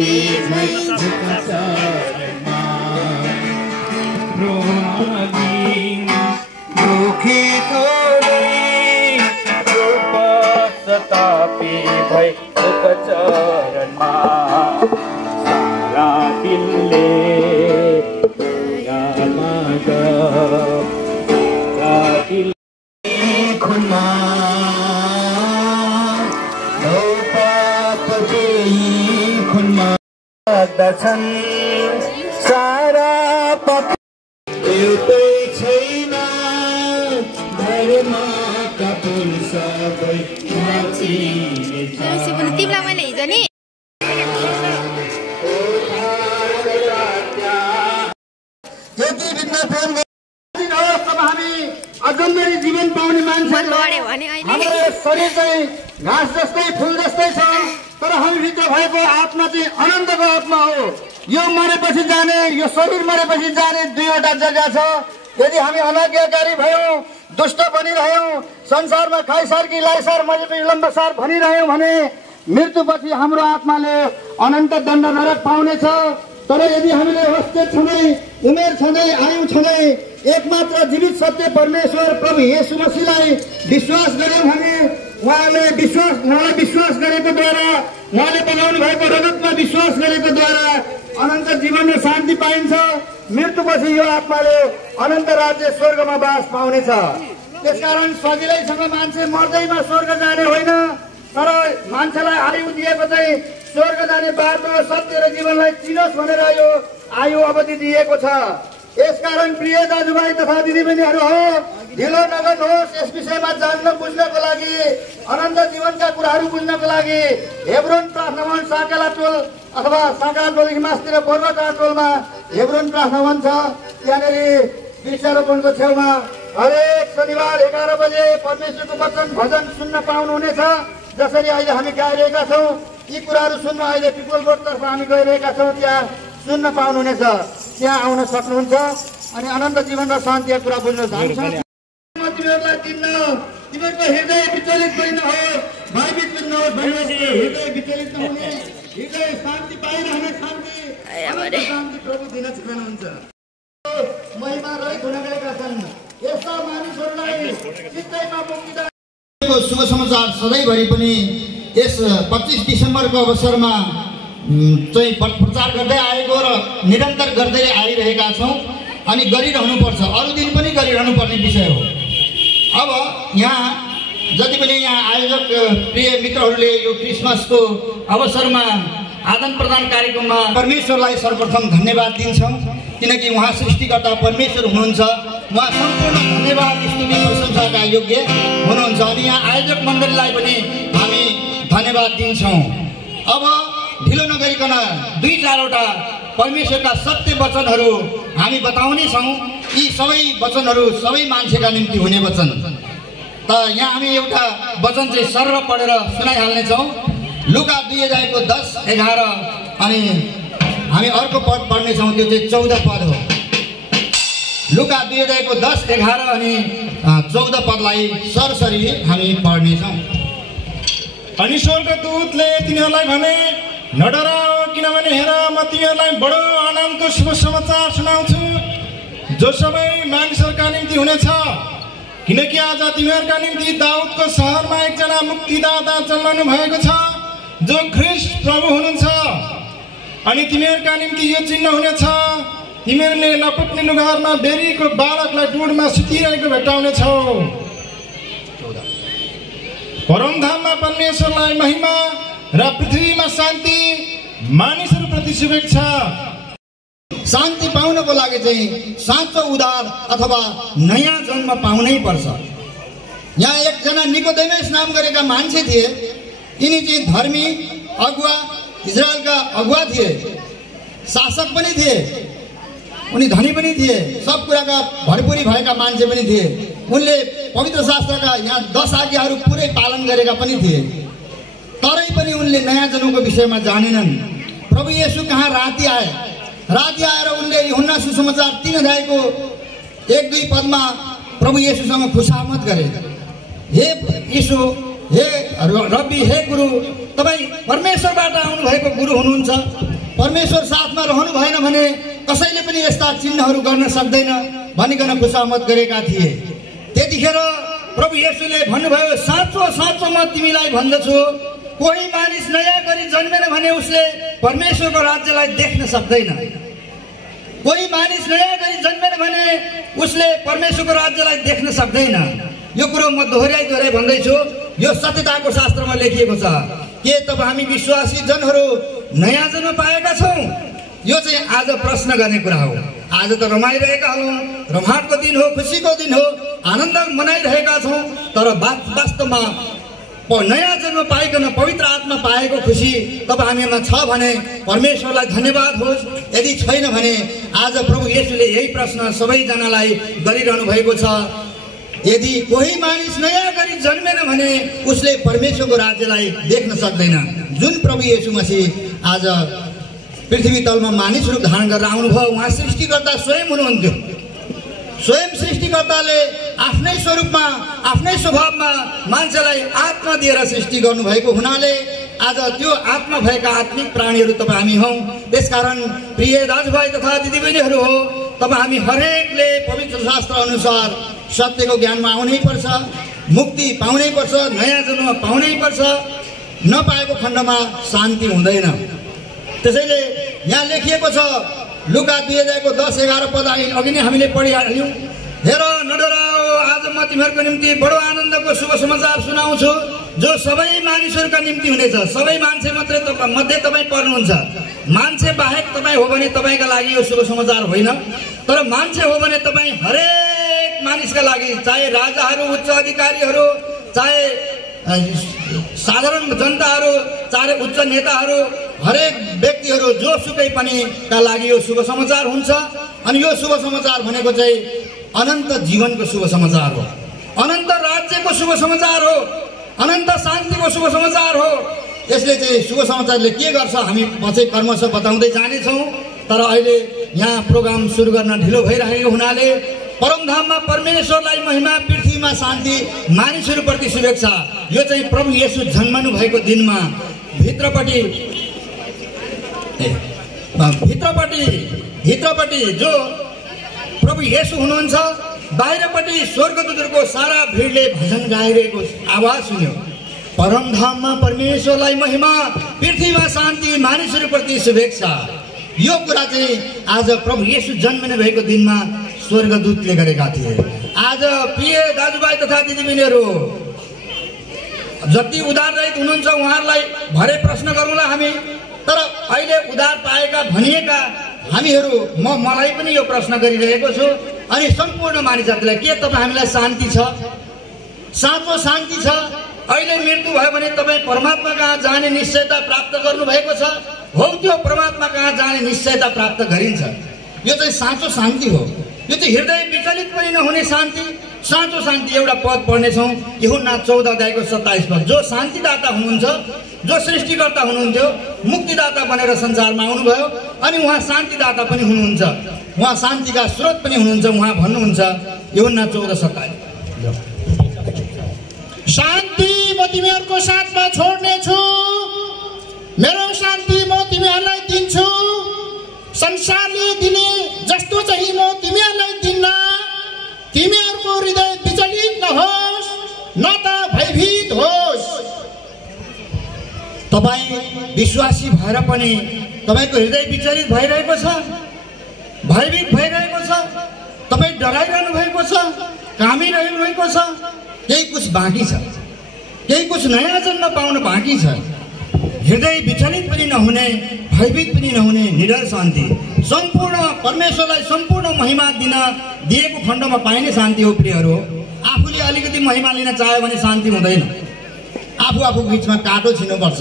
तापी भई दुखी तापी भई दुख चरणमा सारा दिलले खुनमा खुनमा दर्शन सारा पाप एउटै छैन धर्म कपुल सबै तिमीलाई मैले हिजो नि हामी अजन्मेरी जीवन पाउने मान्छेहरू हाम्रो शरीर चाहिँ घाँस जस्तै फुल जस्तै छ तर हामीभित्र भएको आत्मा चाहिँ अनन्तको आत्मा हो। यो मरेपछि जाने यो शरीर मरेपछि जाने दुईवटा जग्गा छ। यदि हामी अनाज्ञाकारी भयौँ दुष्ट बनिरह्यौँ संसारमा खाइसार कि लाइसार विलम्बसार भनिरह्यौँ भने मृत्युपछि हाम्रो आत्माले अनन्त दण्ड नरक पाउनेछ। तर यदि हामीले अवस्थित छँदै उमेर छँदै आयु छँदै एकमात्र जीवित सत्य परमेश्वर प्रभु येशू मसीहलाई विश्वास गर्यौँ भने उहाँलाई विश्वास गरेकोद्वारा उहाँले बनाउनु भएको रगतमा विश्वास गरेकोद्वारा अनन्त जीवन र शान्ति पाइन्छ। मृत्युपछि यो आत्माले अनन्त राज्य स्वर्गमा बास पाउनेछ। त्यसकारण सजिलैसँग मान्छे मर्दैमा स्वर्ग जाने होइन तर मान्छेलाई आयु दिएको चाहिँ स्वर्ग जाने बाटो सत्य र जीवनलाई चिनोस् भनेर यो आयु अवधि दिएको छ। यसकारण प्रिय दाजुभाइ तथा दिदीबहिनीहरू हो ढिलो नगर्नुहोस्। यस विषयमा जान्न बुझ्नको लागि अनन्त जीवनका कुराहरू बुझ्नको लागि हेब्रोन प्रार्थना भवन साकेला टोल अथवा साकेला टोलदेखि मास्तिर गोरुबटार टोलमा हेब्रोन प्रार्थना भवन छ। त्यहाँनिर वृक्षारोपणको छेउमा हरेक शनिबार 11 बजे परमेश्वरको वचन भजन सुन्न पाउनुहुनेछ। जसरी अहिले हामी गाइरहेका छौँ यी कुराहरू सुन्न अहिले पिपल रोडतर्फ हामी गइरहेका छौँ त्यहाँ सुन्न पाउनुहुनेछ। त्यहाँ आउन सक्नुहुन्छ अनि अनन्त जीवन र शान्तिका कुरा बुझ्नुहोस्। तिमीहरूलाई चिन्न तिमीहरूको हृदय विचलित पनि नहोस् भयभीत पनि नहोस् भनेपछि हृदय विचलित नहुने हृदय शान्ति पाइरहने शान्ति प्रभु दिन चाहनुहुन्छ। महिमा रहित हुन गएका छन् यस्ता मानिसहरूलाई चित्तैमा मुक्तिदान शुभ समाचार सधैँभरि पनि यस 25 डिसेम्बरको अवसरमा चाहिँ प्रचार गर्दै आएको र निरन्तर गर्दै आइरहेका छौँ अनि गरिरहनुपर्छ। अरू दिन पनि गरिरहनु पर्ने विषय हो। अब यहाँ जति पनि यहाँ आयोजक प्रिय मित्रहरूले यो क्रिसमसको अवसरमा आदान प्रदान कार्यक्रममा परमेश्वरलाई सर्वप्रथम धन्यवाद दिन्छौँ किनकि उहाँ सृष्टिकर्ता परमेश्वर हुनुहुन्छ। उहाँ सम्पूर्ण धन्यवाद स्तुति प्रशंसाका योग्य हुनुहुन्छ अनि यहाँ आयोजक मण्डलीलाई पनि हामी धन्यवाद दिन्छौँ। अब ढिलो नगरिकन 2-4वटा परमेश्वरका सत्य वचनहरू हामी बताउने छौँ। यी सबै वचनहरू सबै मान्छेका निम्ति हुने वचन। त यहाँ हामी एउटा वचन चाहिँ सर्व पढेर सुनाइहाल्नेछौँ। लुका 2:10-11 अनि हामी अर्को पद पढ्नेछौँ त्यो चाहिँ 14 पद हो। लुका 2:10-11 अनि 14 पदलाई सरसरी हामी पढ्नेछौँ। अनि स्वर्गदूतले तिनीहरूलाई भने नडराओ किनभने हेर म तिमीहरूलाई बडो आनन्दको शुभ समाचार सुनाउँछु जो सबै मानिसहरूका निम्ति हुनेछ किनकि आज तिमीहरूका निम्ति दाउदको सहरमा एकजना मुक्तिदाता जन्मनु भएको छ जो ख्रीष्ट प्रभु हुनुहुन्छ। अनि तिमीहरूका निम्ति यो चिन्ह हुनेछ तिमीहरूले लपट्ने लुगाहरूमा बेरीको बालकलाई डुडमा सुतिरहेको भेट्टाउनेछौ। परमधाममा परमेश्वरलाई महिमा र पृथ्वीमा शान्ति मानिसहरूप्रति शुभेच्छा। शान्ति पाउनको लागि चाहिँ साँचो उद्धार अथवा नयाँ जन्म पाउनै पर्छ। यहाँ एकजना निकोदेमस नाम गरेका मान्छे थिए। यिनी चाहिँ धर्मी अगुवा इजरायलका अगुवा थिए शासक पनि थिए उनी धनी पनि थिए सब कुराका भरपुरी भएका मान्छे पनि थिए। उनले पवित्र शास्त्रका यहाँ 10 आज्ञाहरू पुरै पालन गरेका पनि थिए तरै पनि उनले नयाँ जन्मको विषयमा जानेनन्। प्रभु येशू कहाँ राति आएर उनले यूहन्ना सुसमाचार 3 अध्यायको 1-2 पदमा प्रभु येशूसँग खुशामत गरे। हे यीशु हे रब्बी हे गुरु तपाईँ परमेश्वरबाट आउनुभएको गुरु हुनुहुन्छ। परमेश्वर साथमा रहनु भएन भने कसैले पनि यस्ता चिन्हहरू गर्न सक्दैन भनिकन खुशामत गरेका थिए। त्यतिखेर प्रभु येशूले भन्नुभयो, साँचो साँचो म तिमीलाई भन्दछु, कोही मानिस नयाँ गरी जन्मेन भने उसले परमेश्वरको राज्यलाई देख्न सक्दैन। कोही मानिस नयाँ गरी जन्मेन भने उसले परमेश्वरको राज्यलाई देख्न सक्दैन। यो कुरो म दोहोऱ्याइ भन्दैछु, यो सत्यताको शास्त्रमा लेखिएको छ। के तब हामी विश्वासी जनहरू नयाँ जन्म पाएका छौँ? यो चाहिँ आज प्रश्न गर्ने कुरा हो। आज त रमाइरहेका हौँ, रमाइलो दिन हो, खुसीको दिन हो, आनन्द मनाइरहेका छौँ। तर वास्तवमा नयाँ जन्म पाइकन पवित्र आत्मा पाएको खुसी तब हामीमा छ भने परमेश्वरलाई धन्यवाद होस्। यदि छैन भने आज प्रभु येशूले यही प्रश्न सबैजनालाई गरिरहनु भएको छ। यदि कोही मानिस नयाँ गरी जन्मेन भने उसले परमेश्वरको राज्यलाई देख्न सक्दैन। जुन प्रभु येशू मसीह आज पृथ्वी तलमा मानिस रूप धारण गरेर आउनुभयो, उहाँ सृष्टिकर्ता स्वयं हुनुहुन्थ्यो। स्वयं सृष्टिकर्ताले आफ्नै स्वरूपमा आफ्नै स्वभावमा मान्छेलाई आत्मा दिएर सृष्टि गर्नुभएको हुनाले आज त्यो आत्मा भएका आत्मिक प्राणीहरू तपाईँ हामी हौँ। त्यसकारण प्रिय दाजुभाइ तथा दिदीबहिनीहरू हो, तपाईँ हामी हरेकले पवित्र शास्त्र अनुसार सत्यको ज्ञानमा आउनै पर्छ, मुक्ति पाउनै पर्छ, नयाँ जन्म पाउनै पर्छ। नपाएको खण्डमा शान्ति हुँदैन। त्यसैले यहाँ लेखिएको छ लुका 2010-11 पद अघि नै हामीले पढिहाल्यौँ। हेर नडराओ, आज म तिमीहरूको निम्ति बडो आनन्दको शुभ समाचार सुनाउँछु जो सबै मानिसहरूका निम्ति हुनेछ। सबै मान्छे मध्ये तपाईँ पर्नुहुन्छ। मान्छे बाहेक तपाईँ हो भने तपाईँका लागि यो शुभ समाचार होइन, तर मान्छे हो भने तपाईँ हरेक मानिसका लागि, चाहे राजाहरू, उच्च अधिकारीहरू, चाहे साधारण जनताहरू, चाहे उच्च नेताहरू, हरेक व्यक्तिहरू जोसुकै पनि का लागि यो शुभ समाचार हुन्छ। अनि यो शुभ समाचार भनेको चाहिँ अनन्त जीवनको शुभ समाचार हो, अनन्त राज्यको शुभ समाचार हो, अनन्त शान्तिको शुभ समाचार हो। यसले चाहिँ शुभ समाचारले के गर्छ हामी पछि क्रमशः बताउँदै जानेछौँ। तर अहिले यहाँ प्रोग्राम सुरु गर्न ढिलो भइरहेको हुनाले परमधाममा परमेश्वरलाई महिमा, पृथ्वीमा शान्ति, मानिसहरूप्रति शुभेच्छा। यो चाहिँ प्रभु येशू जन्मनु भएको दिनमा भित्रपट्टि जो प्रभु येशू हुनुहुन्छ, बाहिरपट्टि स्वर्गदूतहरूको सारा भिडले भजन गाइरहेको आवाज सुन्यो। परमधाममा परमेश्वरलाई महिमा, पृथ्वीमा शान्ति, मानिसहरूप्रति शुभेच्छा। यो कुरा चाहिँ आज प्रभु येशू जन्मनु भएको दिनमा स्वर्गदूतले गरेका थिए। आज प्रिय दाजुभाइ तथा दिदीबहिनीहरू, जति उदाररहित हुनुहुन्छ उहाँहरूलाई भरे प्रश्न गरौँला हामी। तर अहिले उदार पाएका भनिएका हामीहरू मलाई पनि यो प्रश्न गरिरहेको छु अनि सम्पूर्ण मानिसहरूलाई, के तपाईँ हामीलाई शान्ति छ? साँचो शान्ति छ? अहिले मृत्यु भयो भने तपाईँ परमात्मा कहाँ जाने निश्चयता प्राप्त गर्नुभएको छ? हो, त्यो परमात्मा कहाँ जाने निश्चयता प्राप्त गरिन्छ। यो चाहिँ साँचो शान्ति हो। यो चाहिँ हृदय विचलित पनि नहुने शान्ति, साँचो शान्ति। एउटा पद पढ्नेछौँ, यूहन्ना 14:27 पद। जो शान्तिदाता हुनुहुन्छ, जो सृष्टिकर्ता हुनुहुन्थ्यो, मुक्तिदाता बनेर संसारमा आउनुभयो अनि उहाँ शान्तिदाता पनि हुनुहुन्छ, उहाँ शान्तिका स्रोत पनि हुनुहुन्छ। उहाँ भन्नुहुन्छ यूहन्ना 14:27, शान्ति म तिमीहरूको साथमा छोड्नेछु, मेरो शान्ति म तिमीहरूलाई दिन्छु। संसारले दिने जस्तो चाहिँ म तिमीहरूलाई दिन्न। तिमीहरूको हृदय विचलित नहोस्, न त भयभीत होस्। तपाईँ विश्वासी भएर पनि तपाईँको हृदय विचलित भइरहेको छ, भयभीत भइरहेको छ, तपाईँ डराइरहनु भएको छ, कामिरहनु भएको छ, केही कुछ बाँकी छ, केही कुछ नयाँ जन्म पाउन बाँकी छ। हृदय विचलित पनि नहुने, भयभीत पनि नहुने निडर शान्ति, सम्पूर्ण परमेश्वरलाई सम्पूर्ण महिमा दिन दिएको खण्डमा पाइने शान्ति हो। प्रियहरू, आफूले अलिकति महिमा लिन चाह्यो भने शान्ति हुँदैन। आफू बिचमा काँटो छिन्नुपर्छ,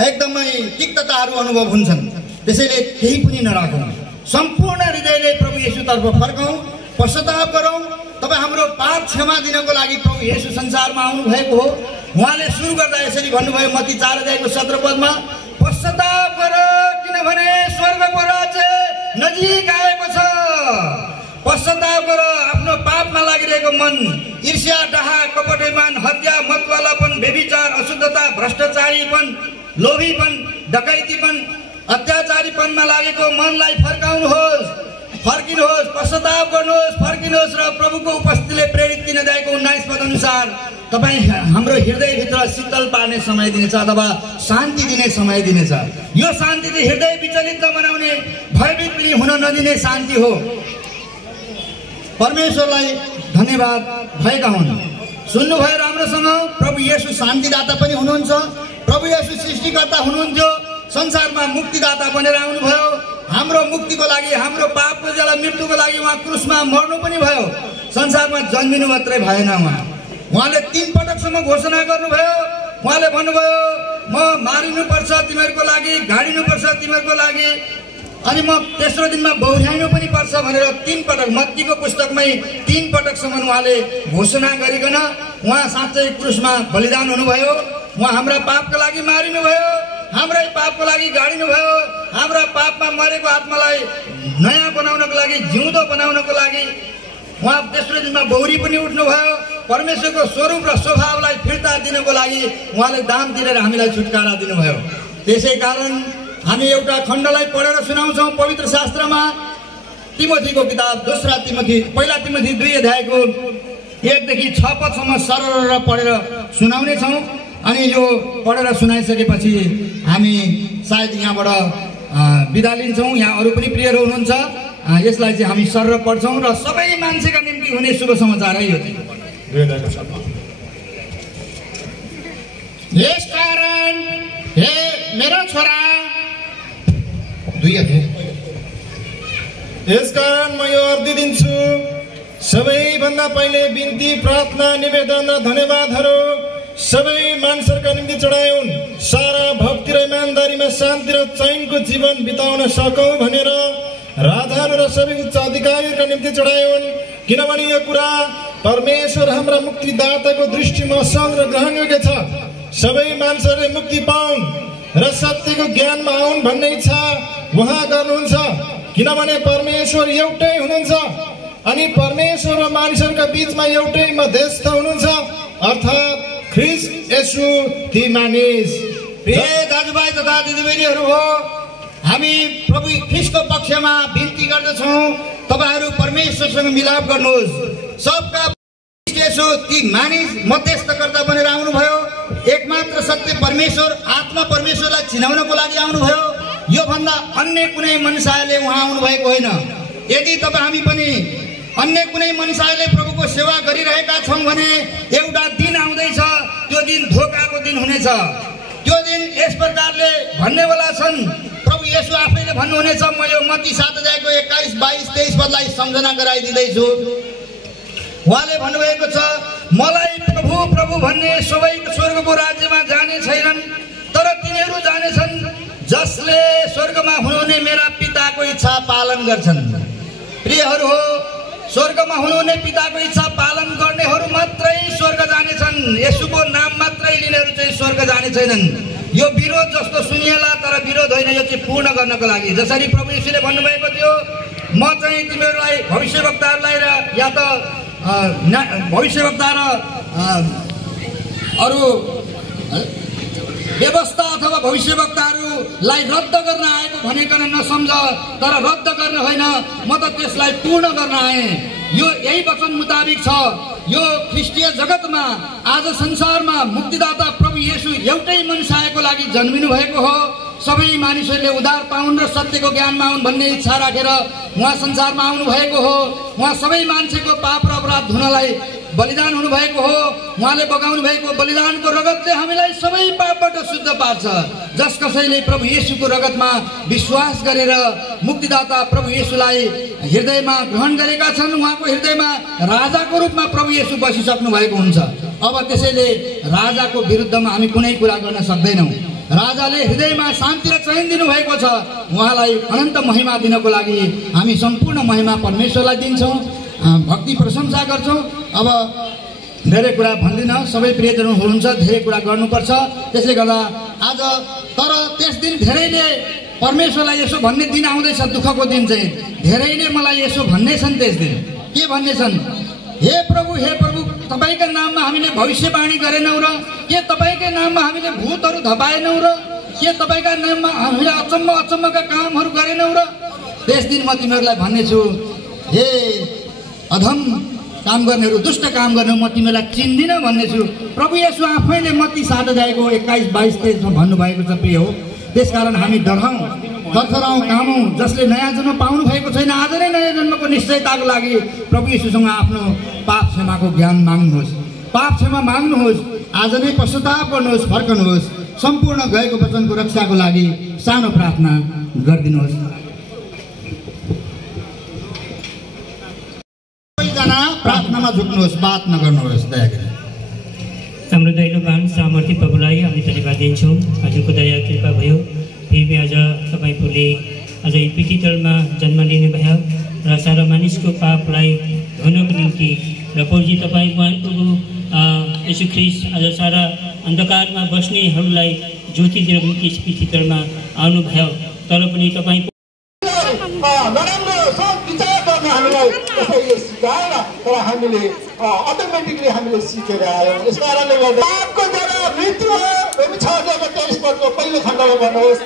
एकदमै तिक्तताहरू अनुभव हुन्छन्। त्यसैले केही पनि नराखौँ, सम्पूर्ण हृदयले प्रभु येशूतर्फ फर्कौँ, पश्चाताप गरौँ। तपाईँ हाम्रो पाप क्षमा दिनको लागि प्रभु येशू संसारमा आउनु भएको हो। उहाँले सुरु गर्दा यसरी भन्नुभयो मत्ती 4:17 पदमा, पश्चाताप गर किनभने स्वर्गको राज्य नजिक आएको छ। पश्चाताप गर, आफ्नो पाप पापमा लागिरहेको मन, ईर्ष्या, डाहा, कपटैमान, हत्या, मतवालापन, व्यभिचार, अशुद्धता, भ्रष्टाचारीपन, लोभीपन, डकैतीपन, अत्याचारीपनमा लागेको मनलाई फर्काउनुहोस्, फर्किनुहोस्, पश्चाताप गर्नुहोस्, फर्किनुहोस् र प्रभुको उपस्थितिले प्रेरित 3 अध्यायको 19 पद अनुसार तपाईँ हाम्रो हृदयभित्र शीतल पार्ने समय दिनेछ अथवा शान्ति दिने समय दिनेछ। यो शान्ति चाहिँ हृदय विचलित नबनाउने, भयभीत पनि हुन नदिने शान्ति हो। परमेश्वरलाई धन्यवाद भएका हुन्। सुन्नुभयो राम्रोसँग, प्रभु येशू शान्तिदाता पनि हुनुहुन्छ। प्रभु येशू सृष्टिकर्ता हुनुहुन्थ्यो, संसारमा मुक्तिदाता बनेर आउनुभयो। हाम्रो मुक्तिको लागि, हाम्रो पापको ज्याला मृत्युको लागि उहाँ क्रुसमा मर्नु पनि भयो। संसारमा जन्मिनु मात्रै भएन, उहाँले 3 पटकसम्म घोषणा गर्नुभयो। उहाँले भन्नुभयो, म मारिनुपर्छ तिमीहरूको लागि, गाडिनुपर्छ तिमीहरूको लागि, अनि म तेस्रो दिनमा बहुर्याउनु पनि पर्छ भनेर 3 पटक मत्तीको पुस्तकमै 3 पटकसम्म उहाँले घोषणा गरिकन उहाँ साँच्चै क्रुसमा बलिदान हुनुभयो। उहाँ हाम्रा पापको लागि मारिनुभयो, हाम्रै पापको लागि गाडिनुभयो, हाम्रा पापमा मरेको आत्मालाई नयाँ बनाउनको लागि, जिउँदो बनाउनको लागि उहाँ तेस्रो दिनमा बहुरी पनि उठ्नुभयो। परमेश्वरको स्वरूप र स्वभावलाई फिर्ता दिनको लागि उहाँले दाम तिरेर हामीलाई छुटकारा दिनुभयो। त्यसै कारण हामी एउटा खण्डलाई पढेर सुनाउँछौँ पवित्र शास्त्रमा। तिमोथीको किताब पहिला तिमोथी 2 अध्यायको 1 देखि 6 पदसम्म सरर पढेर सुनाउने छौँ। अनि यो पढेर सुनाइसकेपछि हामी सायद यहाँबाट बिदा लिन्छौँ। यहाँ अरू पनि प्रियहरू हुनुहुन्छ, यसलाई चाहिँ हामी सरर पढ्छौँ र सबै मान्छेका निम्ति हुने शुभ समाचार है यो चाहिँ। यसकारण हे मेरो छोरा, यसकारण म यो अर्दी दिन्छु, सबैभन्दा पहिले बिन्ती, प्रार्थना, निवेदन र धन्यवादहरू सबै मानिसहरूका निम्ति चढाउन्, सारा भक्ति र इमानदारीमा शान्ति र चैनको जीवन बिताउन सकौँ भनेर राजाहरू र सबै उच्च अधिकारीहरूका निम्ति चढाउन्। किनभने यो कुरा परमेश्वर हाम्रा मुक्तिदाताको दृष्टिमा असल र ग्रहणयोग्य छ। सबै मानिसहरूले मुक्ति पाउन् र सत्यको ज्ञानमा आउन् भन्ने इच्छा उहाँ गर्नुहुन्छ। किनभने परमेश्वर एउटै हुनुहुन्छ अनि परमेश्वर र मानिसहरूका बीचमा एउटै मध्यस्थ हुनुहुन्छ, अर्थात् ख्रीष्ट येशू ती मानिस। प्रिय दाजुभाइ तथा दिदीबहिनीहरू हो, हामी प्रभु ख्रीष्टको पक्षमा बिन्ती गर्दछौँ, तपाईहरू परमेश्वरसँग मिलाप गर्नुहोस्। सबका ख्रीष्ट येशू ती मानिस मध्यस्थकर्ता बनेर आउनुभयो। एकमात्र सत्य परमेश्वर, आत्मा परमेश्वरलाई चिनाउनको लागि आउनुभयो। यो भन्दा अन्य कुनै मनुष्यले उहाँ आउनुभएको होइन। यदि तपाईँ हामी पनि अन्य कुनै मनुष्यले प्रभुको सेवा गरिरहेका छौँ भने एउटा दिन आउँदैछ, त्यो दिन धोकाको दिन हुनेछ। त्यो दिन यस प्रकारले भन्नेवाला छन्, प्रभु येशू आफैले भन्नुहुनेछ, म यो मत्ती 7 अध्यायको 21, 22, 23 पदलाई सम्झना गराइदिँदैछु। उहाँले भन्नुभएको छ, मलाई प्रभु प्रभु भन्ने सबै स्वर्गको राज्यमा जाने छैनन्, तर तिनीहरू जानेछन् जसले स्वर्गमा हुनुहुने मेरा पिताको इच्छा पालन गर्छन्। प्रियहरू हो, स्वर्गमा हुनुहुने पिताको इच्छा पालन गर्नेहरू मात्रै स्वर्ग जानेछन्। येशूको नाम मात्रै लिनेहरू चाहिँ स्वर्ग जाने छैनन्। यो विरोध जस्तो सुनिएला, तर विरोध होइन, यो चाहिँ पूर्ण गर्नको लागि। जसरी प्रभु येशूले भन्नुभएको थियो, म चाहिँ तिमीहरूलाई भविष्यवक्ताहरूलाई र या त भविष्यवक्ता र अरू व्यवस्था अथवा भविष्यवक्ताहरूलाई रद्द गर्न आएको भनेकन नसम्झ, तर रद्द गर्न होइन, म त त्यसलाई पूर्ण गर्न आएँ। यो यही वचन मुताबिक छ। यो ख्रिस्टीय जगतमा आज संसारमा मुक्तिदाता प्रभु येशू एउटै मनुष्यको लागि जन्मिनु भएको हो। सबै मानिसहरूले उद्धार पाउन् र सत्यको ज्ञानमा आउन् भन्ने इच्छा राखेर उहाँ संसारमा आउनु भएको हो। उहाँ सबै मान्छेको पाप र अपराध धुनलाई बलिदान हुनुभएको हो। उहाँले बगाउनु भएको बलिदानको रगतले हामीलाई सबै पापबाट शुद्ध पार्छ। जस कसैले प्रभु येशूको रगतमा विश्वास गरेर मुक्तिदाता प्रभु येशूलाई हृदयमा ग्रहण गरेका छन्, उहाँको हृदयमा राजाको रूपमा प्रभु येशू बसिसक्नु भएको हुन्छ। अब त्यसैले राजाको विरुद्धमा हामी कुनै कुरा गर्न सक्दैनौँ। राजाले हृदयमा शान्ति र चैन दिनुभएको छ। उहाँलाई अनन्त महिमा दिनको लागि हामी सम्पूर्ण महिमा परमेश्वरलाई दिन्छौँ, भक्ति प्रशंसा गर्छौँ। अब धेरै कुरा भन्दिनँ, सबै प्रियजन हुनुहुन्छ, धेरै कुरा गर्नुपर्छ। त्यसले गर्दा आज तर त्यस दिन धेरैले परमेश्वरलाई यसो भन्ने दिन आउँदैछ, दुःखको दिन चाहिँ धेरैले मलाई यसो भन्ने छन्। त्यस दिन के भन्ने छन्? हे प्रभु तपाईँका नाममा हामीले भविष्यवाणी गरेनौँ र के तपाईँकै नाममा हामीले भूतहरू धपाएनौँ र के तपाईँका नाममा हामीले अचम्मका कामहरू गरेनौँ र त्यस दिन म तिमीहरूलाई भन्नेछु हे अधम काम गर्नेहरू दुष्ट काम गर्ने म तिमीलाई चिन्दिनँ भन्नेछु। प्रभु येशू आफैले मत्ती 7 अध्यायको 21-22-23 भन्नुभएको छ प्रिय हो। त्यसकारण हामी डराउँ थरथराउँ कामौँ जसले नयाँ जन्म पाउनु भएको छैन आज नै नयाँ जन्मको निश्चयताको लागि प्रभु येशूसँग आफ्नो पाप क्षमाको ज्ञान माग्नुहोस्, पाप क्षमा माग्नुहोस्, आज नै पश्चाताप गर्नुहोस्, फर्कनुहोस्, सम्पूर्ण गएको वचनको रक्षाको लागि सानो प्रार्थना गरिदिनुहोस्। सबैजना प्रार्थनामा झुक्नुहोस्, बात नगर्नुहोस् दया गरी। हाम्रो दैलोवान सामर्थ्य प्रभुलाई हामी धन्यवाद दिन्छौँ। हजुरको दया कृपा भयो, फेरि आज तपाईँले आज पृथ्वीतलमा जन्म लिनुभयो र सारा मानिसको पापलाई धोनको निम्ति र प्रभुजी तपाईँ प्रभु येशू ख्रीष्ट आज सारा अन्धकारमा बस्नेहरूलाई ज्योति दिनको निम्ति पृथ्वीतलमा आउनुभयो। तर पनि तपाईँ नराम्रो सोच विचार गर्न हामीलाई कसैले सिकाएन, तर हामीले अटोमेटिकली हामीले सिकेर आयौँ। यस कारणले गर्दा पापको जरा मृत्यु हो। 6:23 पहिलो खण्डमा भन्नुहोस्,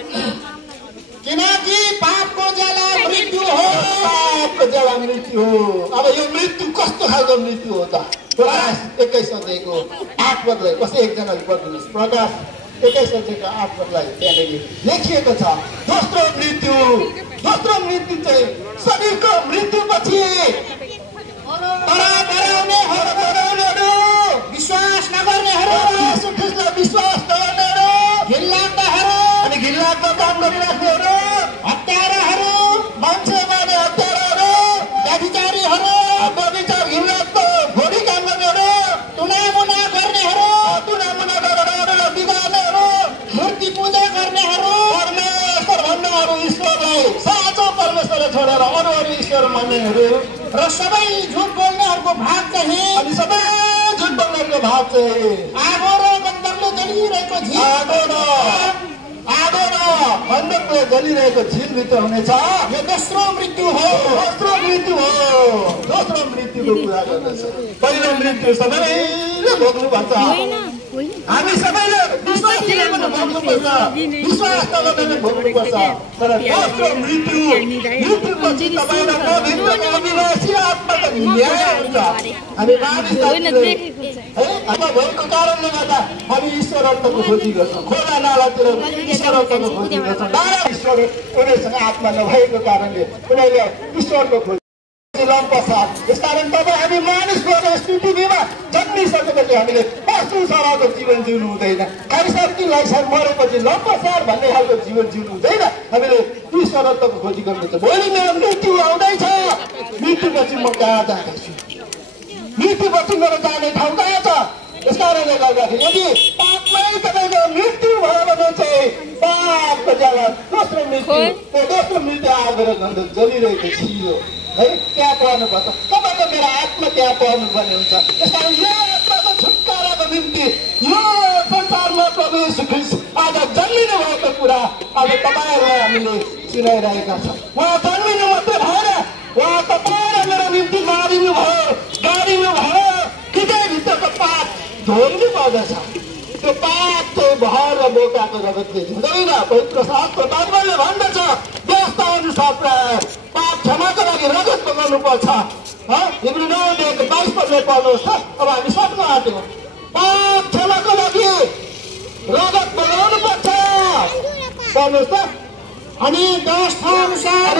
किनकि पापको जरा मृत्यु हो। पापको जरा मृत्यु हो। अब यो मृत्यु कस्तो खालको मृत्यु हो त? प्रकाश 21 अध्यायको 8 पदलाई कसै एकजनाले पढ्नुहोस्। प्रकाश 21 अध्यायको 8 पदलाई त्यहाँनिर लेखिएको छ, दोस्रो मृत्यु चाहिँ शरीरको मृत्युपछि डराउनेहरू, विश्वास नगर्नेहरू, विश्वास नगर्नेहरू, घिनलाग्दाहरू अनि घिनलाग्दो काम गरिराख्नेहरू, हत्याराहरू, मान्छे मार्ने हत्याराहरू, व्यभिचारीहरू, घिनलाग्दो भोडी काम गर्नेहरू, तुनामुना गरेर बिगार्नेहरू, मूर्ति पूजा गर्नेहरू, परमेश्वर भन्नेहरू, ईश्वरलाई साँचो परमेश्वरलाई छोडेर अरू ईश्वर मान्नेहरू र सबै झुट बोल्नेहरूको भाग चाहिँ अनि सबै झुट बोल्नेहरूको भाग चाहिँ आगो र गन्धकले जलिरहेको झिल, आगो र गन्धकले जलिरहेको झिलभित्र हुनेछ। यो दोस्रो मृत्यु हो। दोस्रो मृत्युको कुरा गर्दछ। पहिलो मृत्यु सबैले भोग्नुपर्छ। हामी सबैले विश्वास गरेर भोग्नुपर्छ, विश्वास नगरेर भोग्नुपर्छ। तर दोस्रो मृत्युपछि तपाईँलाई पवित्रको अविनाशी आत्माको न्याय हुन्छ। हामी मानिसहरूले अब भएको कारणले गर्दा हामी ईश्वरत्वको खोजी गर्छौँ। खोला नालातिर ईश्वरत्वको खोजी गर्छौँ। ईश्वर उनीहरूसँग आत्मा नभएको कारणले उनीहरूले ईश्वरको खोजी लम्पसार। यसकारण तपाईँ हामी मानिसको पृथ्वीमा जन्मिसकेपछि हामीले पशु सरहको जीवन जिउनु हुँदैन। खाइसकिलाई मरेपछि लम्पसार भन्ने खालको जीवन जिउनु हुँदैन। हामीले ईश्वरत्वको खोजी गर्नुपर्छ। भोलि मेरो मृत्यु आउँदैछ, मृत्युपछि म कहाँ जाँदैछु, मृत्युपछि मेरो जाने ठाउँ कहाँ छ? यस कारणले गर्दाखेरि यदि पापमै तपाईँको मृत्यु भयो भने चाहिँ पापको जरा दोस्रो मृत्यु आगो जलिरहेको थियो है, त्यहाँ पर्नुपर्छ। तपाईँको मेरो आत्मा त्यहाँ पर्नुपर्ने हुन्छ। त्यस कारण यो आत्माको छुटकाराको निम्ति यो संसारमा प्रभु येशू ख्रीष्ट आज जन्मिनु भएको कुरा आज तपाईँहरूलाई हामीले सुनाइरहेका छौँ। उहाँ जन्मिनु मात्रै भएन, उहाँ तपाईँ र मेरो निम्ति मारिनु भयो, गाडिनु भयो। हृदयभित्रको पाप धोइनु पर्दछ। त्यो पाप चाहिँ भर र बोकाको रगतले धुँदैन। पवित्र शास्त्र बाइबलले भन्दछ व्यवस्था अनुसार पाप क्षमाको लागि रगत बगाउनु पर्छ। हिब्रू 9:22 पदले पढ्नुहोस् त। अब हामी सक्नु आँट्यौँ। पाप क्षमाको लागि रगत बगाउनु पर्छ। पढ्नुहोस् त। अनि व्यवस्था अनुसार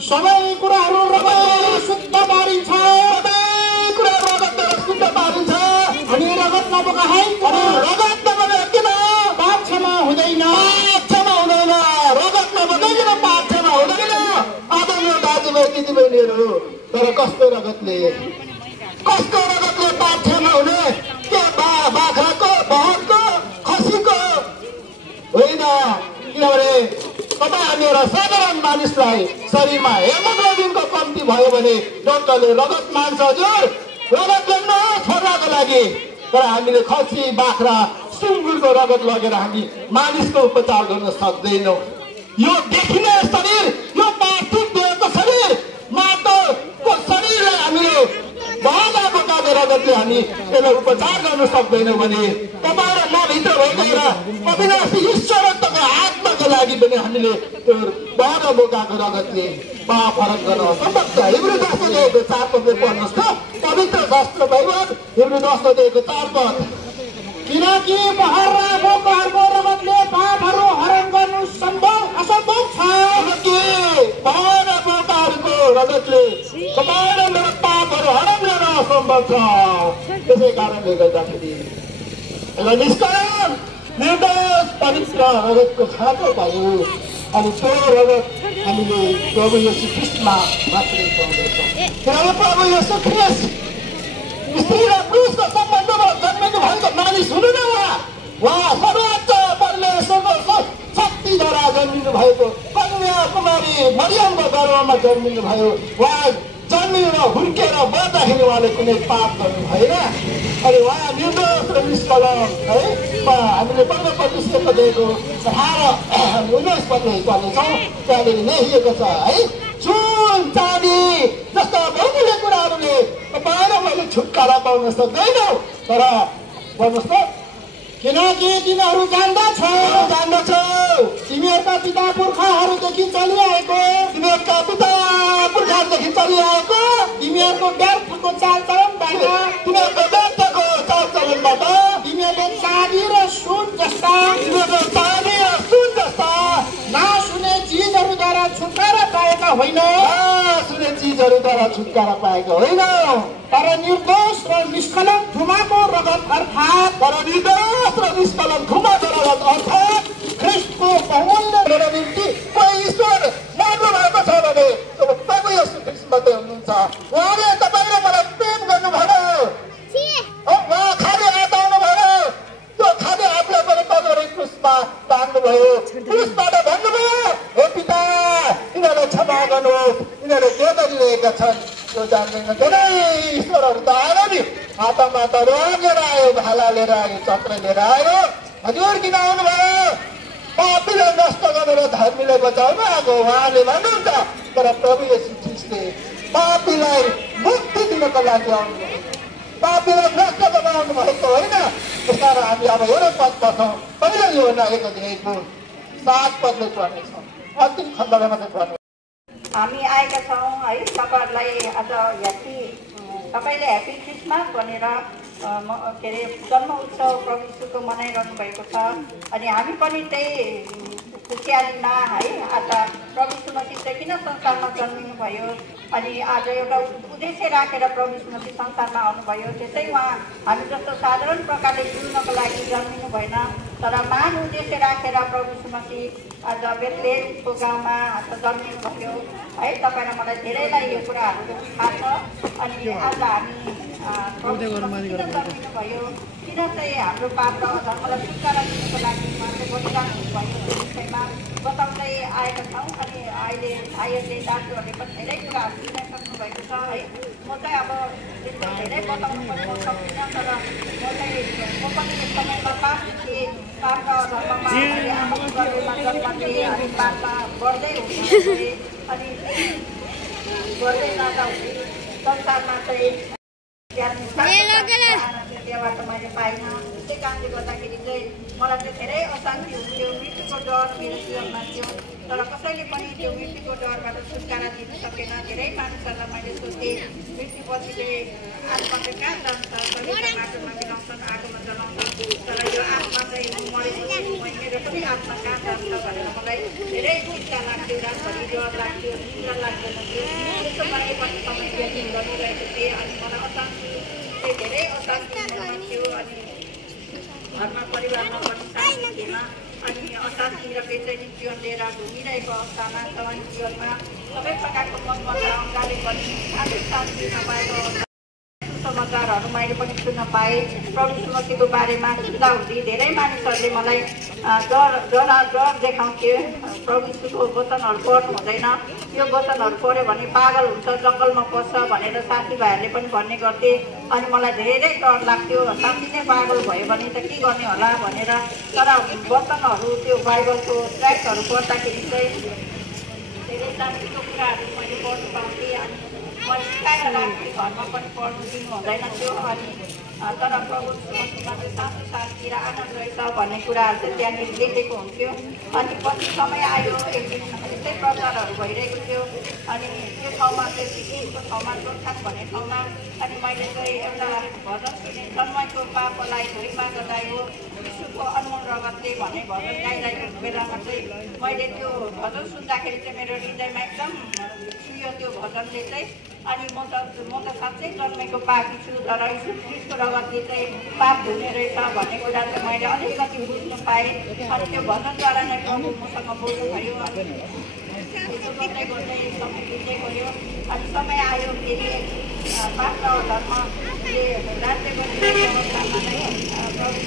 सबै कुराहरू रगतले शुद्ध पारिन्छ। अनि रगत नबगाए रगत नबगाइकन पाप क्षमा हुँदैन। रगत नबगाइकन पाप क्षमा हुँदैन। आदरणीय दाजुभाइ दिदीबहिनीहरू, तर कसको रगतले पाप क्षमा हुने? के बाख्राको, बहरको, खसीको होइन। किनभने तपाईँ हामी एउटा साधारण मानिसलाई शरीरमा हेमोग्लोबिनको कम्ती भयो भने डक्टरले रगत माग्छ, हजुर रगत ल्याउनुहोस् छोराको लागि। तर हामीले खसी, बाख्रा, सुँगुरको रगत लगेर हामी मानिसको उपचार गर्न सक्दैनौँ। यो देखिने शरीर, यो पार्थिव देहको शरीर, माटोको शरीरलाई हामीले रगतले हामी यसलाई उपचार गर्न सक्दैनौँ भने तपाईँ र म भित्र भएको एउटा अविनाशी ईश्वरत्वको आत्माको लागि पनि हामीले त्यो बाह्र बोकाको रगतले फरक गर्न असम्भव छ। हिब्रू 10:4 पढ्नुहोस् त, पवित्र शास्त्र बाइबल हिब्रू 10:4। किनकि बहर र बोकाहरूको रगतले पापहरू हरण गर्नु असम्भव छ। किनकि बहर र बोकाहरूको रगतले तपाईँ र मेरो पापहरू हरण गर्न असम्भव छ। त्यसै कारणले गर्दाखेरि एउटा निष्कलङ्क निर्दोष पवित्र रगतको खाँचो भयो अनि त्यो रगत हामीले प्रभु येशू ख्रीष्टमा मात्रै पाउँदछौँ। किनभने प्रभु येशू ख्रीष्ट स्त्री र पुरुषको सम्बन्धमा जन्मेको भएको मानिस हुनु न उहाँ सर्वोच्च परमेश्वरको शक्तिद्वारा जन्मिनु भएको कन्या कुमारी मरियमको गर्भमा जन्मिनु भयो। उहाँ जन्मिनु हुर्केर बढ्दाखेरि उहाँले कुनै पाप गर्नु भएन अनि उहाँ निर्दोष र निष्कलङ्क है। हामीले पहिलो प्रतिष्ठा दिएको 18-19 पढ्ने पढ्नेछौँ, त्यहाँनिर लेखिएको छ है। सुन चाँदी जस्ता बहुमूल्य कुराहरूले तपाईँ र मैले छुटकारा पाउन सक्दैनौँ, तर भन्नुहोस् त किनकि तिमीहरू जान्दछौ तिमीहरूका पिता पुर्खाहरूदेखि चलिआएको तिमीहरूको व्यर्थको चालचलनबाट तिमीहरूले चाँदी र सुन जस्ता नसुने चिजहरूद्वारा छुटकारा पाएका होइन, तर निर्दोष र निष्कलङ्क धुमाको रगत अर्थात् ख्रीष्टको बहुमूल्य निम्ति कोही ईश्वर मान्नु भएको छ भने प्रभु येशू ख्रीष्ट मात्रै हुनुहुन्छ। उहाँले तपाईँ र मलाई प्रेम गर्नुभयो, उहाँ खाली हात आउनुभयो, त्यो खाली हातलाई पनि तपाईँले क्रुसमा तान्नुभयो, क्रुसबाट भन्नुभयो हे पिता यिनीहरूलाई क्षमा गर्नुहोस्, यिनीहरूले के गरिरहेका छन् त्यो जान्दैन। धेरै ईश्वरहरू त आयो नि, हातमा त रङ लिएर आयो, भाला लिएर आयो, चक्र लिएर आयो। हजुर किन आउनुभयो? पापीलाई नष्ट गरेर धर्मीलाई बचाउनु आएको उहाँले भन्नुहुन्छ, तर प्रभु येशू ख्रीष्टले पापीलाई मुक्ति दिनको लागि आउनुभयो, पापीलाई नष्ट बनाउनु भएको होइन। त्यसकारण हामी अब हेरौँ पद पढ्छौँ। पहिलो योहन्ना 1:7 पढ्नेछौँ, अन्तिम खण्डमा मात्रै पढ्नु। हामी आएका छौँ है तपाईँहरूलाई आज तपाईँले ह्याप्पी क्रिसमस भनेर के अरे जन्म उत्सव प्रभु यीशुको मनाइरहनु भएको छ अनि हामी पनि त्यही खुसियालीमा है आज प्रभु यीशु मसीह चाहिँ किन संसारमा जन्मिनु भयो अनि आज एउटा उद्देश्य राखेर प्रभु यीशु मसीह संसारमा आउनुभयो। त्यसै उहाँ हामी जस्तो साधारण प्रकारले जिउनको लागि जन्मिनु भएन, तर महान उद्देश्य राखेर प्रभु यीशु मसीह आज बेथलेहेमको गाउँमा आज जन्मिनु भयो है। तपाईँ र मलाई धेरैलाई यो कुराहरू थाहा छ अनि आज हामी जन्मिनु भयो किन चाहिँ हाम्रो पाप र अधर्मलाई छुटकारा दिनुको लागि उहाँले बलिदान हुनुभयो त्यो विषयमा बताउँदै आएका छौँ अनि अहिले भाइहरूले दाजुहरूले पनि धेरै कुराहरू सुनाइसक्नु भएको छ है। म चाहिँ अब त्यस्तो धेरै बताउनु पनि म सक्दिनँ, तर म पनि यस समयमा पापी थिएँ, पाप र अधर्ममा आमाको गर्भमा जन्म थिएँ अनि पापमा बढ्दै हुँदै अनि बढ्दै जाँदा संसारमा चाहिँ त्यहाँबाट मैले पाइनँ। त्यसै कारणले गर्दाखेरि चाहिँ मलाई चाहिँ धेरै अशान्ति हुन्थ्यो, मृत्युको डर मेरो जीवनमा थियो, तर कसैले पनि त्यो मृत्युको डरबाट छुटकारा दिनु सकेन। धेरै मानिसहरूलाई मैले सोधेँ मृत्युपछि चाहिँ आत्मा चाहिँ कहाँ जान्छ, कहिले माटोमा मिलाउँछन्, आगोमा जलाउँछन्, तर यो आत्मा चाहिँ मरेपछि मेरो पनि आत्मा कहाँ जान्छ भनेर मलाई धेरै चिन्ता लाग्थ्यो, रातभरि डर लाग्थ्यो, निद्रा लाग्दैन थियो। त्यसो गरेर पनि समय व्यतीत गरिरहेको थिएँ अनि मलाई अशान्ति चाहिँ धेरै अशान्ति मनमा थियो अनि घरमा परिवारमा पनि शान्ति थिएन अनि अशान्ति र बेचैनी जीवन लिएर घुमिरहेको अवस्थामा तपाईँ जीवनमा सबै प्रकारको मनमता अङ्गाले पनि आर्थिक शान्ति नपाएको समाचारहरू मैले पनि सुन्न पाएँ। प्रभु यीशु मसीहको बारेमा सुन्दा हुँदै धेरै मानिसहरूले मलाई डर देखाउँथे, प्रभु यीशुको वचनहरू पढ्नु हुँदैन, यो वचनहरू पढ्यो भने पागल हुन्छ, जङ्गलमा पस्छ भनेर साथीभाइहरूले पनि भन्ने गर्थे अनि मलाई धेरै डर लाग्थ्यो, साँच्चै नै पागल भयो भने त के गर्ने होला भनेर। तर वचनहरू त्यो बाइबलको ट्र्याक्टहरू पढ्दाखेरि चाहिँ धेरै शान्तिको कुराहरू मैले पढ्नु पाउँथेँ अनि मैले सिकाएर राख्ने घरमा पनि पढ्नु दिनु हुँदैन थियो। अनि तर प्रभु मसीमा चाहिँ साँचो शान्ति र आनन्द रहेछ भन्ने कुराहरू चाहिँ त्यहाँनिर लेखेको हुन्थ्यो। अनि पछि समय आयो, एक दिन यस्तै प्रचारहरू भइरहेको थियो। अनि त्यो ठाउँमा चाहिँ सिक्किमको ठाउँमा गोर्खान भन्ने ठाउँमा अनि मैले चाहिँ एउटा भजन सुने, जन्मको पापलाई धुरीमा गदायो यीशुको अनमोल रगतले भन्ने भजन गाइरहेको बेलामा चाहिँ मैले त्यो भजन सुन्दाखेरि चाहिँ मेरो हृदयमा एकदम छुयो त्यो भजनले चाहिँ। अनि म त साँच्चै जन्मेको पापी छु, तर यीशु ख्रीष्टको रगतले चाहिँ पाप धुने रहेछ भन्ने कुरा चाहिँ मैले अलिकति बुझ्नु पाएँ। अनि त्यो भजनद्वारा नै प्रभु मसँग बोल्नुभयो। अनि यसो गर्दै गर्दै समय बित्दै गयो। अनि समय आयो फेरि 5 धर्मले राज्य गर्ने अवस्थामा नै प्रभु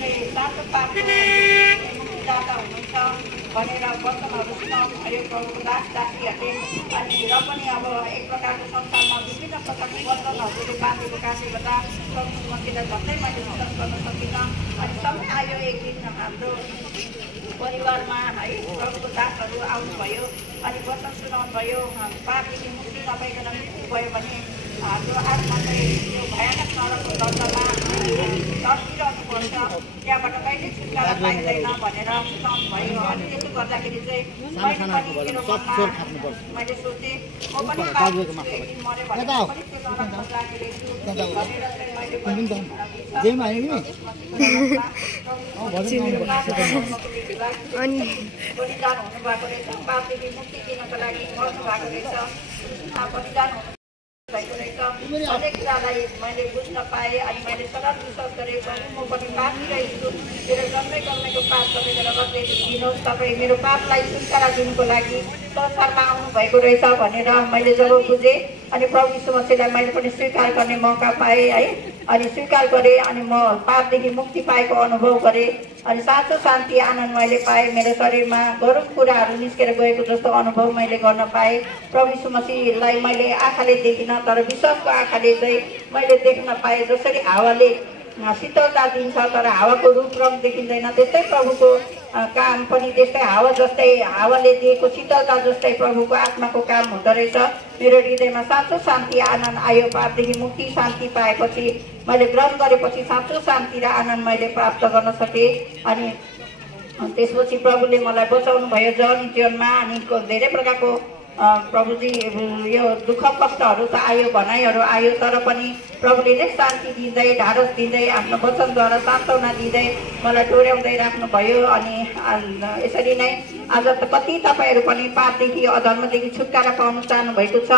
चाहिँ सातो पापको मुक्तिदाता हुनुहुन्छ भनेर वचनहरू सुनाउनु भयो प्रभुको दास दासीहरूले। अनि र पनि अब एक प्रकारको संसारमा विभिन्न प्रकारको वचनहरूले बाँधेको कारणले गर्दा प्रभु मसीलाई झट्टै मैले विश्वास गर्न सकिनँ। अनि समय आयो एक दिन हाम्रो परिवारमा है प्रभुको दासहरू आउनुभयो। अनि वचन सुनाउनु भयो, पापदेखि मुक्ति नपाइकन मृत्यु भयो भने हाम्रो आत्मा चाहिँ यो भयानक नरकको दण्डमा तर्सिरहनुपर्छ, त्यहाँबाट कहिले छुटकारा पाइँदैन भनेर सुनाउनु भयो। अनि त्यसो गर्दाखेरि चाहिँ मैले पनि मेरो मनमा मैले सोचेँ म पनि मऱ्यो भने पनि त्यो नरकमा लागिरहेछु भनेर चाहिँ मैले बलिदान हुनुभएको रहेछ, पापदेखि मुक्ति दिनको लागि गर्नुभएको रहेछ, बलिदान भएको रहेछ। अनेक कुरालाई मैले बुझ्न पाएँ। अनि मैले सरल विश्वास गरेँ, म पनि पापी रहेछु, मेरो जन्मेको पाप तपाईँले रगतले दिनुहोस्, तपाईँ मेरो पापलाई छुटकारा दिनुको लागि संसारमा आउनुभएको रहेछ भनेर मैले जब बुझेँ। अनि प्रभु यीशु मसीहलाई मैले पनि स्वीकार गर्ने मौका पाएँ है। अनि स्वीकार गरेँ। अनि म पापदेखि मुक्ति पाएको अनुभव गरेँ। अनि साँचो शान्ति आनन्द मैले पाएँ। मेरो शरीरमा गरौँ कुराहरू निस्केर गएको जस्तो अनुभव मैले गर्न पाएँ। प्रभु यीशु मसीहलाई मैले आँखाले देखिनँ, तर विश्वासको आँखाले चाहिँ मैले देख्न पाएँ। जसरी हावाले शीतलता दिन्छ तर हावाको रूप रङ देखिँदैन, त्यस्तै प्रभुको काम पनि त्यस्तै हावा जस्तै, हावाले दिएको शीतलता जस्तै प्रभुको आत्माको काम हुँदो रहेछ। मेरो हृदयमा साँचो शान्ति आनन्द आयो। पापदेखि मुक्ति शान्ति पाएपछि, मैले ग्रहण गरेपछि साँचो शान्ति र आनन्द मैले प्राप्त गर्न सकेँ। अनि त्यसपछि प्रभुले मलाई बचाउनु भयो जर्नी जीवनमा। अनि धेरै प्रकारको प्रभुजी यो दुःख कष्टहरू त आयो, भनाइहरू आयो, तर पनि प्रभुले नै शान्ति दिँदै, ढाडस दिँदै, आफ्नो वचनद्वारा सान्त्वना दिँदै मलाई डोर्याउँदै राख्नुभयो। अनि यसरी नै आज त कति तपाईँहरू पनि पापदेखि अधर्मदेखि छुटकारा पाउन चाहनुभएको छ,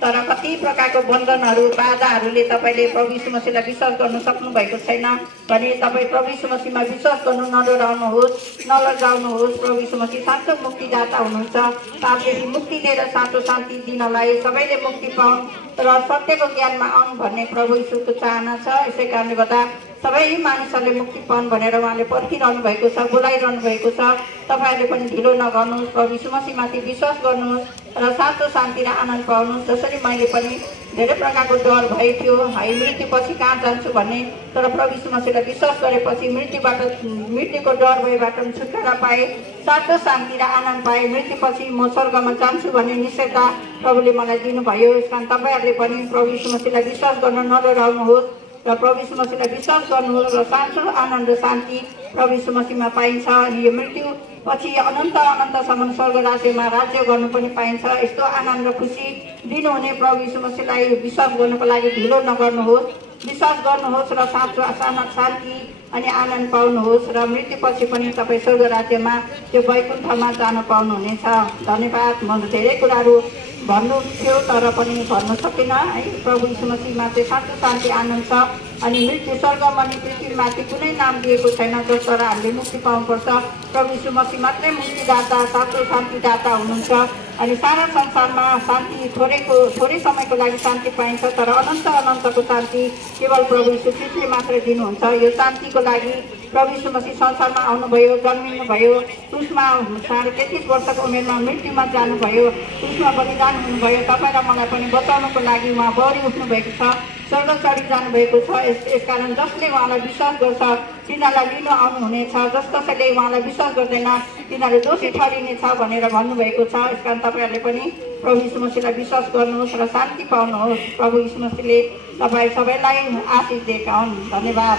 तर कति प्रकारको बन्धनहरू बाधाहरूले तपाईँले प्रभु यीशु मसीहलाई विश्वास गर्नु सक्नु भएको छैन भने तपाईँ प्रभु यीशु मसीहमा विश्वास गर्नु नडराउनुहोस्, नलजाउनुहोस्। प्रभु यीशु मसीह साँचो मुक्तिदाता हुनुहुन्छ। पापदेखि मुक्ति दिएर साँचो शान्ति दिनलाई, सबैले मुक्ति पाउन् र सत्यको ज्ञानमा आउन् भन्ने प्रभु यीशुको चाहना छ। यसै कारणले गर्दा सबै मानिसहरूले मुक्ति पाउन् भनेर उहाँले पर्खिरहनु भएको छ, बोलाइरहनु भएको छ। तपाईँहरूले पनि ढिलो नगर्नुहोस्, प्रभु यीशु मसीहमाथि विश्वास गर्नुहोस् र साँचो शान्ति र आनन्द पाउनुहोस्। जसरी मैले पनि धेरै प्रकारको डर भए थियो, है मृत्युपछि कहाँ जान्छु भन्ने, तर प्रभु यीशु मसीहलाई विश्वास गरेपछि मृत्युको डर भएबाट छुटकारा पाएँ, साँचो शान्ति र आनन्द पाएँ। मृत्युपछि म स्वर्गमा जान्छु भन्ने निश्चयता प्रभुले मलाई दिनुभयो। यस कारण तपाईँहरूले पनि प्रभु यीशु मसीहलाई विश्वास गर्न नडराउनुहोस् र प्रभु यीशु मसीहलाई विश्वास गर्नुहोस् र साँचो आनन्द र शान्ति प्रभु यीशु मसीहमा पाइन्छ। अनि यो मृत्यु पछि अनन्तसम्म स्वर्ग राज्यमा राज्य गर्नु पनि पाइन्छ। यस्तो आनन्द र खुसी दिनुहुने प्रभु यीशु मसीहलाई विश्वास गर्नुको लागि ढिलो नगर्नुहोस्, विश्वास गर्नुहोस् र साँचो शान्ति अनि आनन्द पाउनुहोस् र मृत्युपछि पनि तपाईँ स्वर्ग राज्यमा त्यो वैकुण्ठमा जान पाउनुहुनेछ। धन्यवाद। म धेरै कुराहरू भन्नु थियो तर पनि भन्नु सकिनँ है। प्रभु यीशु मसीहमा चाहिँ साँचो शान्ति आनन्द छ। अनि मृत्यु स्वर्गमा नि पृथ्वीमाथि कुनै नाम दिएको छैन जसबाट हामीले मुक्ति पाउनुपर्छ। प्रभु यीशु मसीह मात्रै मुक्तिदाता, साँचो शान्तिदाता हुनुहुन्छ। अनि सारा संसारमा शान्ति थोरै समयको लागि शान्ति पाइन्छ, तर अनन्तको शान्ति केवल प्रभु यीशु ख्रीष्टले मात्रै दिनुहुन्छ। यो शान्तिको लागि प्रभु यीशु मसीह संसारमा आउनुभयो, जन्मिनुभयो, क्रुसमा 33.5 वर्षको उमेरमा मृत्युमा जानुभयो, क्रुसमा बलिदान हुनुभयो। तपाईँ र मलाई पनि बचाउनुको लागि उहाँ बढी उठ्नुभएको छ, स्वर्ग चढी जानुभएको छ। यसकारण जसले उहाँलाई विश्वास गर्छ तिनीहरूलाई लिन आउनुहुनेछ, जसले उहाँलाई विश्वास गर्दैन तिनीहरू दोषी ठहरिनेछ भनेर भन्नुभएको छ। यसकारण तपाईँहरूले पनि प्रभु यीशु मसीहलाई विश्वास गर्नुहोस् र शान्ति पाउनुहोस्। प्रभु यीशु मसीहले तपाईँ सबैलाई आशिष दिएका हुन्। धन्यवाद।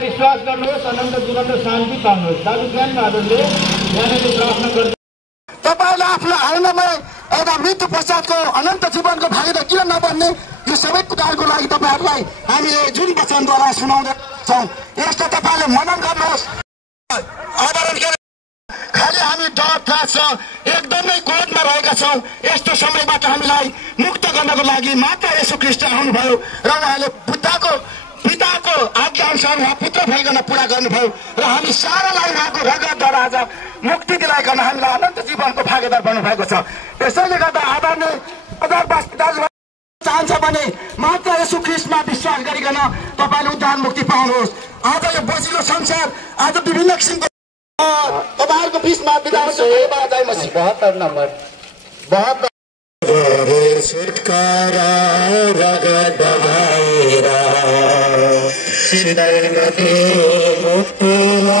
विश्वास गर्नुहोस्, अनन्त जीवन र शान्ति पाउनुहोस्। दाजु ज्ञान बहादुरले यहाँनिर प्रार्थना गर्नु तपाईँले आफ्नो आनन्दमय एउटा मृत्यु पश्चातको अनन्त जीवनको भागीदार किन नबन्ने, यो सबै कुराहरूको लागि तपाईँहरूलाई हामीले जुन वचनद्वारा सुनाउँदैछौँ यसलाई तपाईँले मनन गर्नुहोस्। खालि हामी डर त्रास छ, एकदमै क्रोधमा रहेका छौँ। यस्तो समयबाट हामीलाई मुक्त गर्नको लागि मात्र येशू ख्रीष्ट आउनुभयो र उहाँले पिताको आज्ञा अनुसार उहाँ पुत्र भइकन पुरा गर्नुभयो र हामी सारालाई उहाँको रगतद्वारा आज मुक्ति दिलाइकन हामीलाई अनन्त जीवनको भागीदार बन्नुभएको छ। यसैले गर्दा आदरणीय दाजुभाइ चाहन्छ भने मात्र येशू ख्रीष्टमा विश्वास गरिकन तपाईँले उद्धार मुक्ति पाउनुहोस्। आज यो बजिलो संसार आज विभिन्न किसिमको तपाईँहरूको बिचमा बिदा हुन्छ। 72 नम्बर 72 छुटकारा रगत बहाएर सिद्धै गते मुक्तिमा